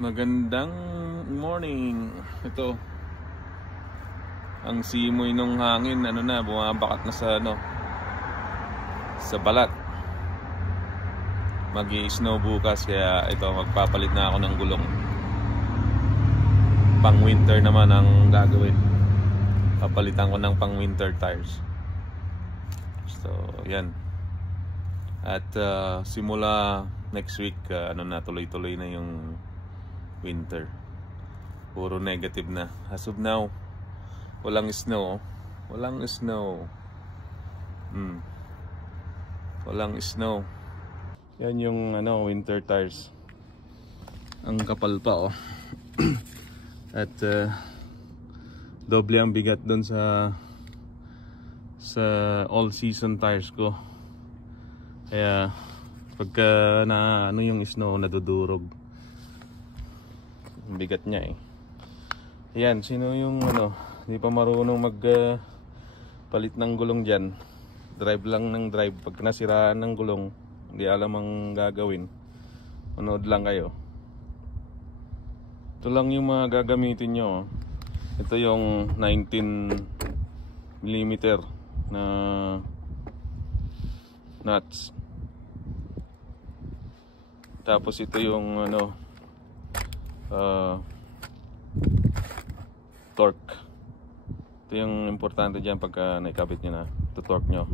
Magandang morning. Ito ang simoy ng hangin, bumabakat na sa balat. Mag-i-snow bukas, kaya ito magpapalit na ako ng gulong. Pang winter naman ang gagawin. Papalitan ko ng pang winter tires. So yan. At simula next week tuloy-tuloy na yung winter. Puro negative na. As of now, walang snow. Walang snow. Walang snow. Yan yung winter tires. Ang kapal pa At doble ang bigat dun sa all season tires ko. Kaya pagka yung snow, nadudurog. Ang bigat niya Ayan, sino yung hindi pa marunong palit ng gulong dyan? Drive lang ng drive. Pag nasiraan ng gulong, hindi alam ang gagawin, manood lang kayo. Ito lang yung mga gagamitin nyo. Ito yung 19mm na nuts. Tapos ito yung torque. Ito yung importante dyan pagka naikabit nyo na. Ito torque nyo.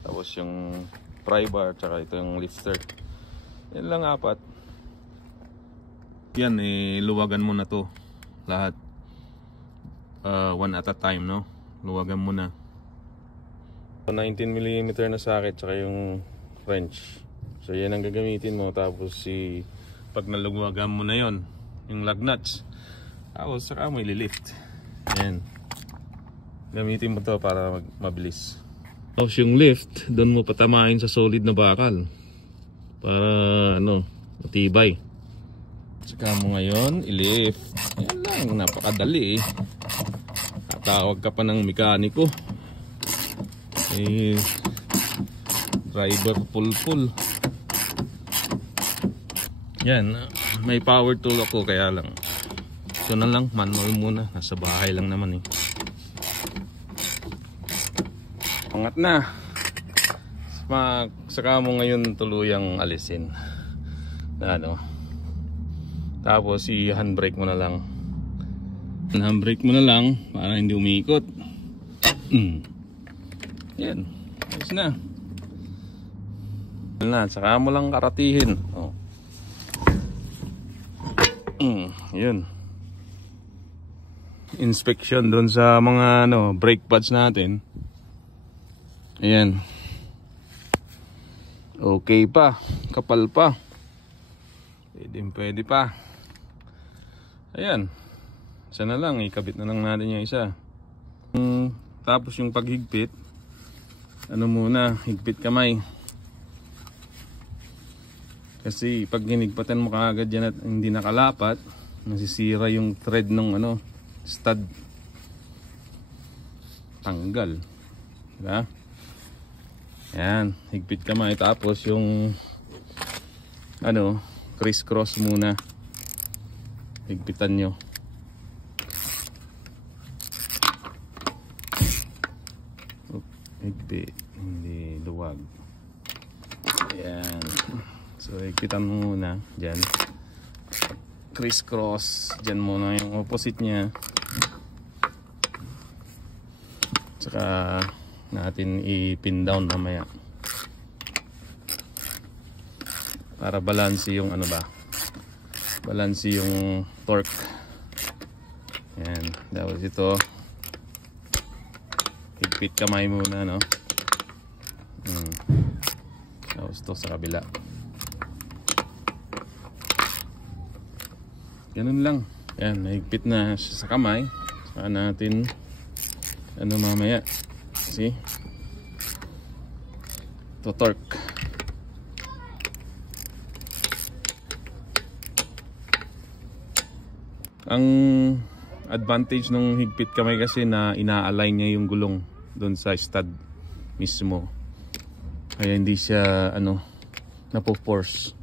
Tapos yung pry bar, tsaka ito yung lifter. Yan lang, 4. Yan, luwagan mo na to lahat. One at a time, luwagan mo na. 19mm na socket, tsaka yung wrench. So yan ang gagamitin mo. Tapos pag naluwagan mo na yon, yung lug nuts, tapos saka mo ililift. Yan, gamitin mo to para mabilis. Tapos yung lift, doon mo patamain sa solid na bakal para matibay. Saka mo ngayon ilift. Yan lang, napakadali Tatawag ka pa ng mekaniko, driver pull. Yan, may power tool ako, kaya lang ito na lang, manual muna. Nasa bahay lang naman Angat na. Saka mo ngayon tuluyang alisin tapos i-handbrake mo na lang. Handbrake mo na lang para hindi umiikot. Yan, ayos na. Saka mo lang karatihin. Yun. Inspection doon sa mga brake pads natin. Ayan. Okay pa, kapal pa. Pwede pa. Ayan. Isa na lang, ikabit na lang natin yung isa. Tapos yung paghigpit, muna, higpit kamay. Kasi pag hinigpatan mo kaagad yan at hindi nakalapat, nasisira yung thread ng stud. Tanggal. Diba? Yan, higpit kamay. Tapos yung criss-cross muna. Higpitan nyo. Higpit, hindi luwag. Ayan. So higpitan mo muna dyan. Criss-cross. Dyan muna yung opposite nya. Saka natin i-pin down mamaya para balanse yung balanse yung torque. Yan, tapos ito higpit kamay muna tapos ito sa kabila. Ganun lang. Yan, higpit na sa kamay. Saka natin mamaya. See? Ito torque. Ang advantage ng higpit kamay kasi na ina-align niya yung gulong doon sa stud mismo. Kaya hindi siya napo-force.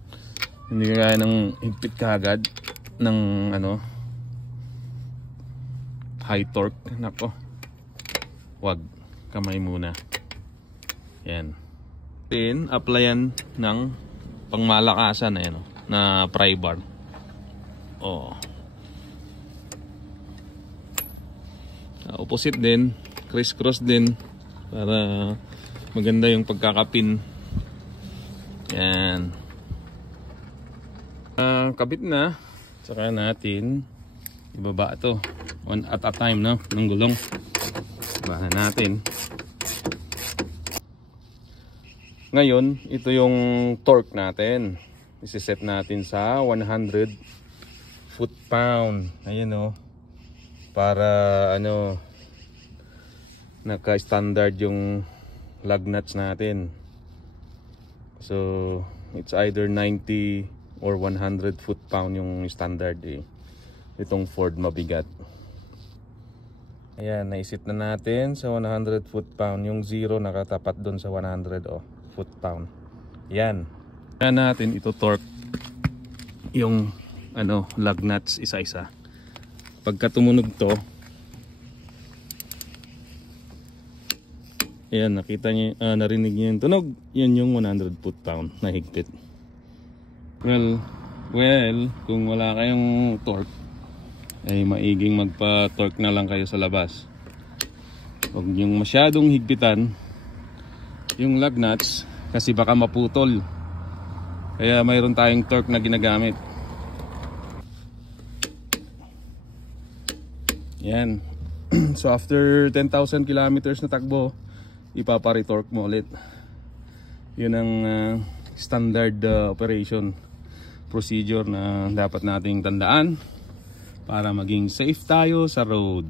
Hindi kaya ng higpit kaagad. ng ano, high torque. Nako, wag, kamay muna. Yan. Then applyan ng pangmalakasan na yan, na pry bar. Oh. Opposite din, criss-cross din para maganda yung pagkakapin. Yan. Kabit na. Saka natin ibaba ito one at a time, no, ng gulong. Ibahan natin. Ngayon, ito yung torque natin. Isiset natin sa 100 foot-pound. Ayan, oh. Para ano, naka-standard yung lug nuts natin. So it's either 90 or 100 foot-pound yung standard eh. Itong Ford mabigat. Ayan, naisit na natin sa 100 foot-pound. Yung 0 nakatapat doon sa 100 foot-pound. Yan. Kaya natin ito torque yung ano, lug nuts isa-isa. Pagka tumunog to, ayan, nakita niyo, narinig niyo yung tunog. Yan yung 100 foot-pound na higpit. Well, kung wala kayong torque, ay maiging magpa-torque na lang kayo sa labas. Huwag yung masyadong higpitan yung lug nuts kasi baka maputol. Kaya mayroon tayong torque na ginagamit. Yan. So after 10,000 kilometers na takbo, ipapare-torque mo ulit. Yun ang standard operation procedure na dapat nating tandaan para maging safe tayo sa road.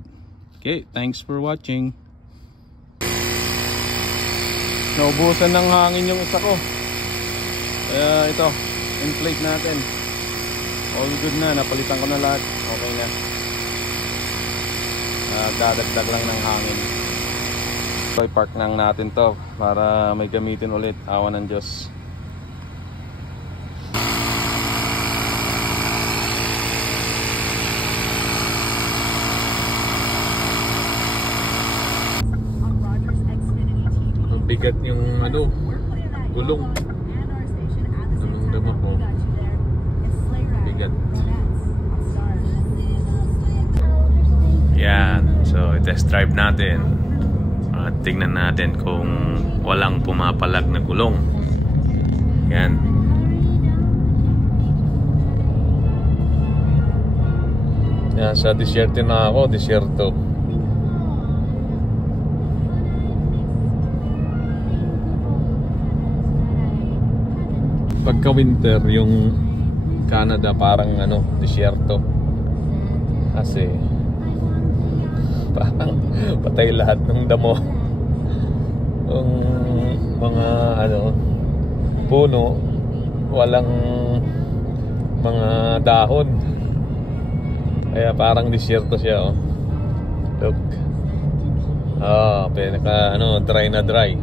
Okay, thanks for watching. Naubusan ng hangin yung isa ko. Kaya ito, inflate natin. All good na, napalitan ko na lahat. Okay na. Dadagdag lang ng hangin. So i-park lang natin to para may gamitin ulit. Awa ng Diyos. Bigat yung ano, gulong. Anong dama ko? Bigat. Yan, so i-test drive natin. Tingnan natin kung walang pumapalag na gulong. Yan. Yan, sa disyerto na ako, disyerto. Pagka winter, yung Canada parang ano, disyerto. Kasi parang patay lahat ng damo. Yung mga ano, puno, walang mga dahon. Kaya parang disyerto siya, oh. Look. Pinaka ano, dry na dry.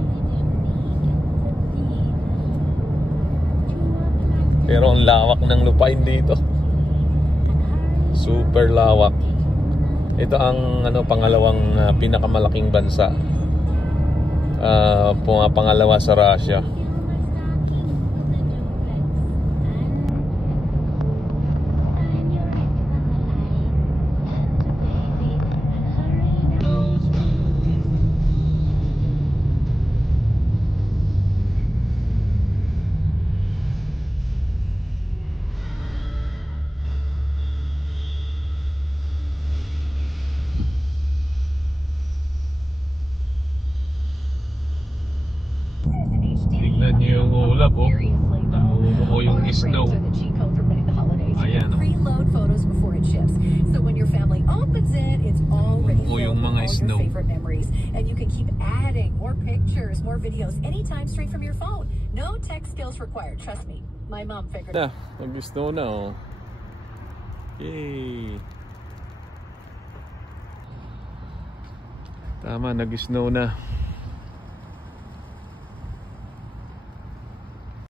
Pero ang lawak ng lupain dito. Super lawak. Ito ang ano, pangalawang pinakamalaking bansa. Pangalawa sa Russia. Tignan niyo yung ulap, oh. Nahuho yung snow. Ayan, oh. Preload photos before it ships. So when your family opens it, it's already filled yung with mga all snow. your favorite memories. And you can keep adding more pictures, more videos anytime straight from your phone. No tech skills required, trust me. My mom figured it out. Nag-snow na, oh. Yay! Tama, nag-snow na.